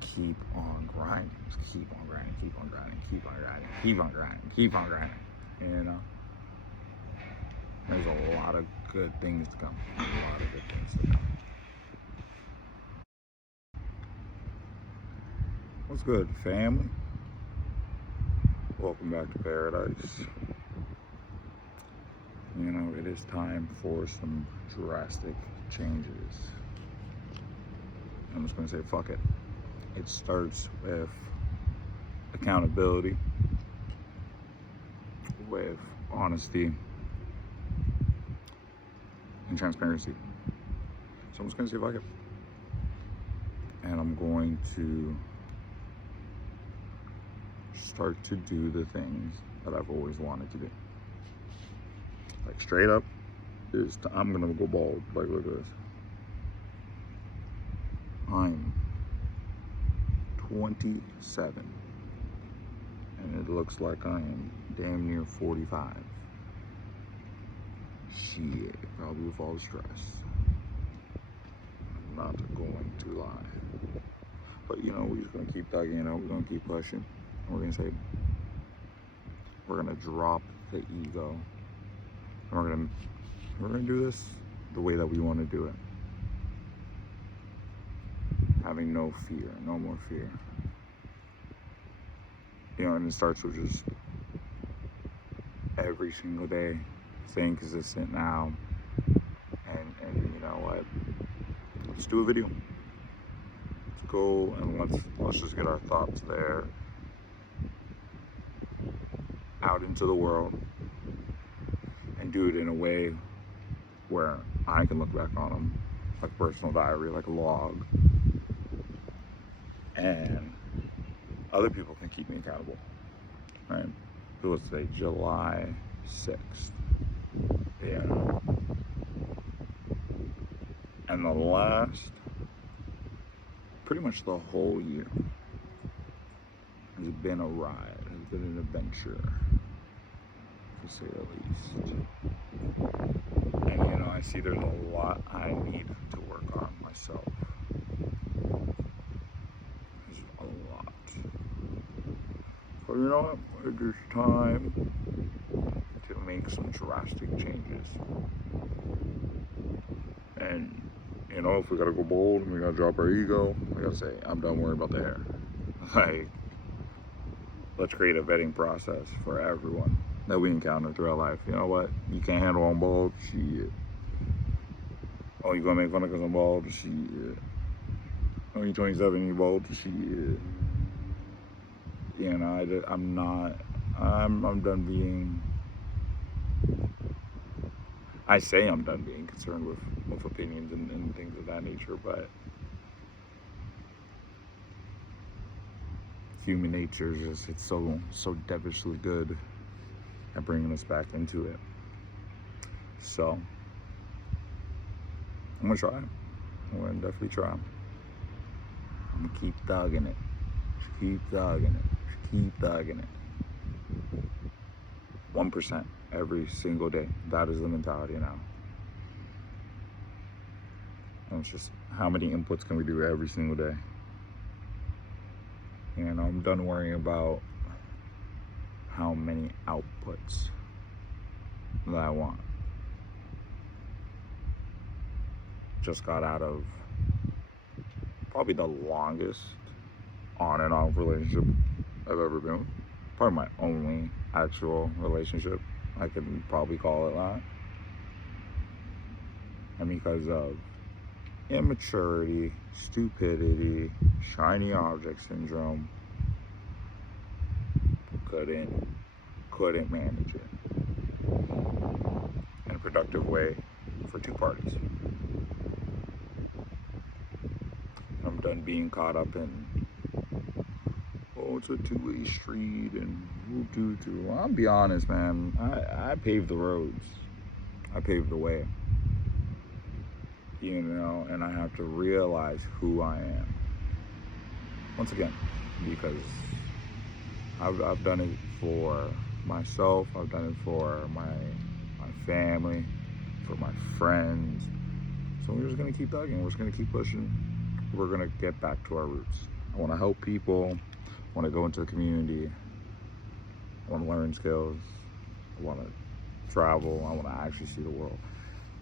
keep on grinding. Just keep on grinding, keep on grinding, keep on grinding, keep on grinding, keep on grinding. You know, there's a lot of good things to come. A lot of good things to come. What's good, family? Welcome back to paradise. You know, it is time for some drastic changes. I'm just gonna say fuck it. It starts with accountability, with honesty, and transparency. So I'm just gonna say fuck it. And I'm going to start to do the things that I've always wanted to do. Like straight up, I'm gonna go bald. Like, look at this. I'm 27, and it looks like I am damn near 45. Shit, probably with all the stress. I'm not going to lie. But you know, we're just gonna keep thugging, you know, we're gonna keep pushing. And we're gonna say, we're gonna drop the ego. And we're gonna do this the way that we want to do it. Having no fear, no more fear. You know, and it starts with just every single day, staying consistent now. And you know what? Let's do a video. Let's go and let's just get our thoughts there out into the world and do it in a way where I can look back on them like a personal diary, like a log, and other people can keep me accountable, right? So let's say July 6th, yeah. And the last, pretty much the whole year, has been a ride, has been an adventure, to say the least. And you know, I see there's a lot I need to work on myself. There's a lot. But you know what? It is time to make some drastic changes. And you know, if we gotta go bold and we gotta drop our ego, like I say, I'm done worrying about the hair. Like, let's create a vetting process for everyone that we encounter throughout life. You know what? You can't handle I'm bald? Shit. Oh, you gonna make fun of because I'm bald? Shit. Oh, you 27, you bald? Shit. You know, I'm done being, I say I'm done being concerned with opinions and things of that nature, but human nature is just, it's so devilishly good at bringing us back into it. So I'm gonna try. I'm gonna definitely try. I'm gonna keep thugging it. Just keep thugging it. Just keep thugging it. 1% every single day. That is the mentality now. And it's just, how many inputs can we do every single day? And I'm done worrying about how many outputs that I want. Just got out of probably the longest on and off relationship I've ever been with. Probably my only actual relationship, I could probably call it that. And because of immaturity, stupidity, shiny object syndrome, couldn't manage it in a productive way for two parties. I'm done being caught up in, oh, it's a two-way street and woo-doo-doo. Well, I'll be honest, man. I paved the roads. I paved the way. You know, and I have to realize who I am. Once again, because I've done it for myself. I've done it for my family, for my friends. So we're just gonna keep thugging. We're just gonna keep pushing. We're gonna get back to our roots. I want to help people. I want to go into the community. I want to learn skills. I want to travel. I want to actually see the world.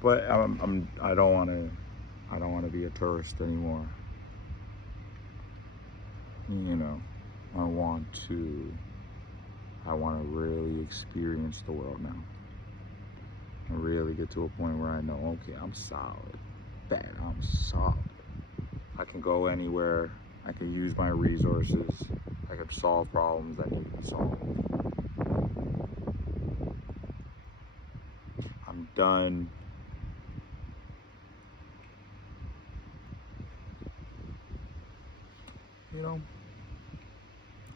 But I don't want to be a tourist anymore. You know, I want to really experience the world now. And really get to a point where I know, okay, I'm solid. Bet I'm solid. I can go anywhere. I can use my resources. I can solve problems that need to be solved. I'm done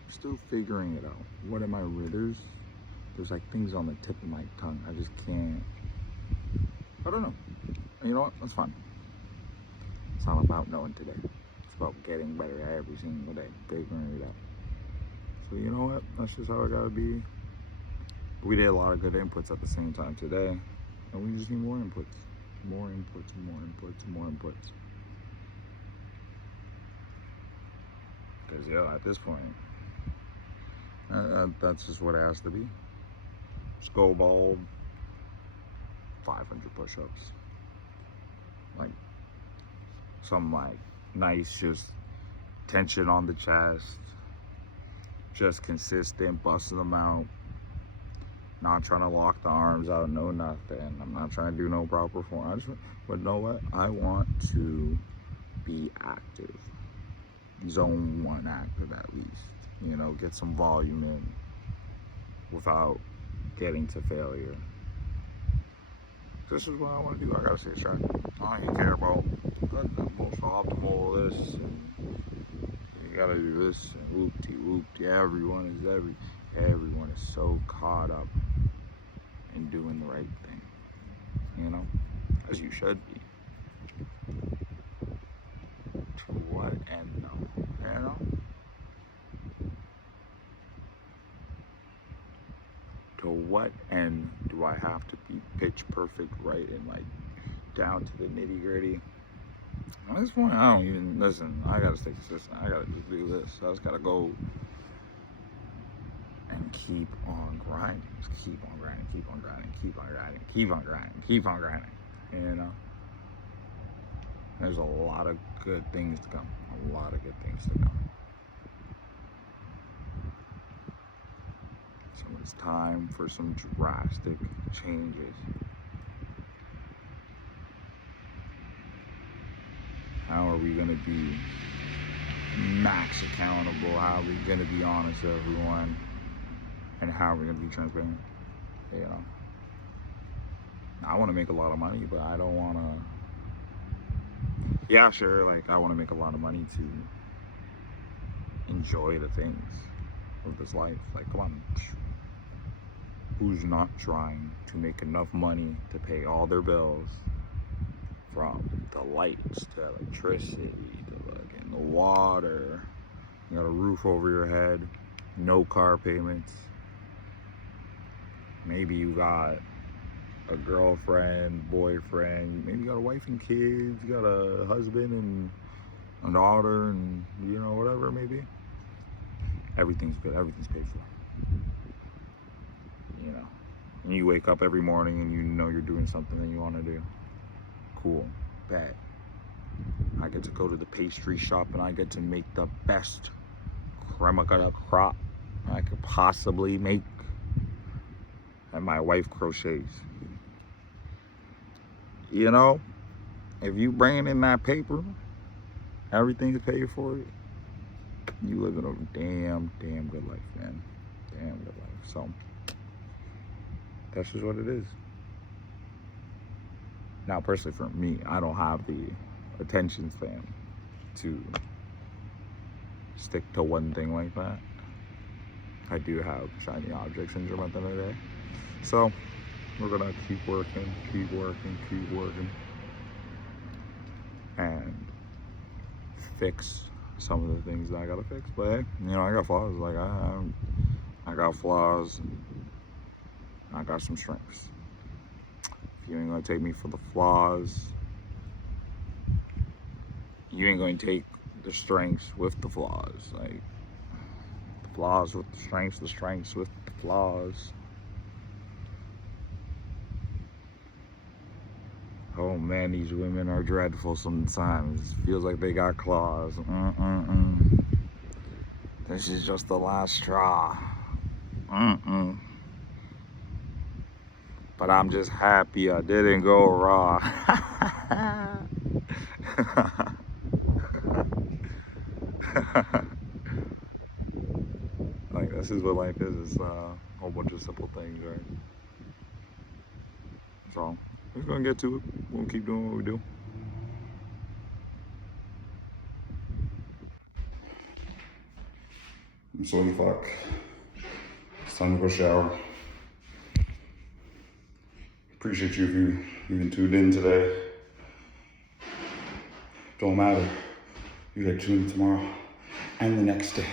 still figuring it out. What am I really? There's like things on the tip of my tongue. I just can't. I don't know. You know what? That's fine. It's not about knowing today. It's about getting better every single day, figuring it out. So you know what? That's just how it gotta be. We did a lot of good inputs at the same time today, and we just need more inputs. More inputs, more inputs, more inputs. Because, yeah, at this point, that's just what it has to be. Skull ball, 500 push-ups. Like, some, like, nice, just tension on the chest. Just consistent, busting them out. Not trying to lock the arms out, no nothing. I'm not trying to do no proper form. But you know what? I want to be active. Zone 1 active at least. You know, get some volume in without getting to failure. This is what I want to do. I gotta stay sharp. I don't even care about the most optimal this. And you gotta do this and whoop-de-whoop-de. Everyone is so caught up in doing the right thing. You know? As you should be. To what end though? You know? To what end do I have to be pitch perfect right and like down to the nitty gritty? At this point, I don't even listen. I gotta stay consistent. I gotta just do this. I just gotta go and keep on grinding. Just keep on grinding, keep on grinding, keep on grinding, keep on grinding, keep on grinding. You know? There's a lot of good things to come. A lot of good things to come. So it's time for some drastic changes. How are we gonna be max accountable? How are we gonna be honest to everyone? And how are we gonna be transparent? You know? I wanna make a lot of money, but I don't wanna, yeah, sure, like I wanna make a lot of money to enjoy the things of this life. Like, come on. Who's not trying to make enough money to pay all their bills, from the lights to electricity to fucking the water? You got a roof over your head, no car payments. Maybe you got a girlfriend, boyfriend, maybe you got a wife and kids, you got a husband and a daughter, and you know, whatever maybe. Everything's good, everything's paid for. You know, and you wake up every morning and you know you're doing something that you want to do. Cool, bet. I get to go to the pastry shop and I get to make the best creme crop I could possibly make. And my wife crochets. You know, if you bring in that paper, everything's paid for it. You living a damn good life, man. Damn good life. So that's just what it is. Now, personally, for me, I don't have the attention span to stick to one thing like that. I do have shiny object syndrome at the end of the day. So we're gonna keep working, and fix some of the things that I gotta fix. But hey, you know, I got flaws. Like I got flaws. I got some strengths. If you ain't gonna take me for the flaws, you ain't gonna take the strengths with the flaws. Like, the flaws with the strengths with the flaws. Oh man, these women are dreadful sometimes. It feels like they got claws. This is just the last straw. But I'm just happy I didn't go raw. Like, this is what life is. It's a whole bunch of simple things, right? So, we're gonna get to it. We'll keep doing what we do. I'm so the fuck. It's time to go shower. Appreciate you if you even tuned in today. Don't matter. You gotta tune in tomorrow and the next day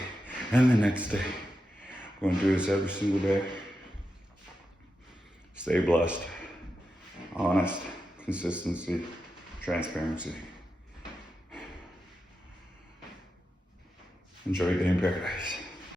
and the next day. We're gonna do this every single day. Stay blessed. Honest. Consistency. Transparency. Enjoy your day in paradise.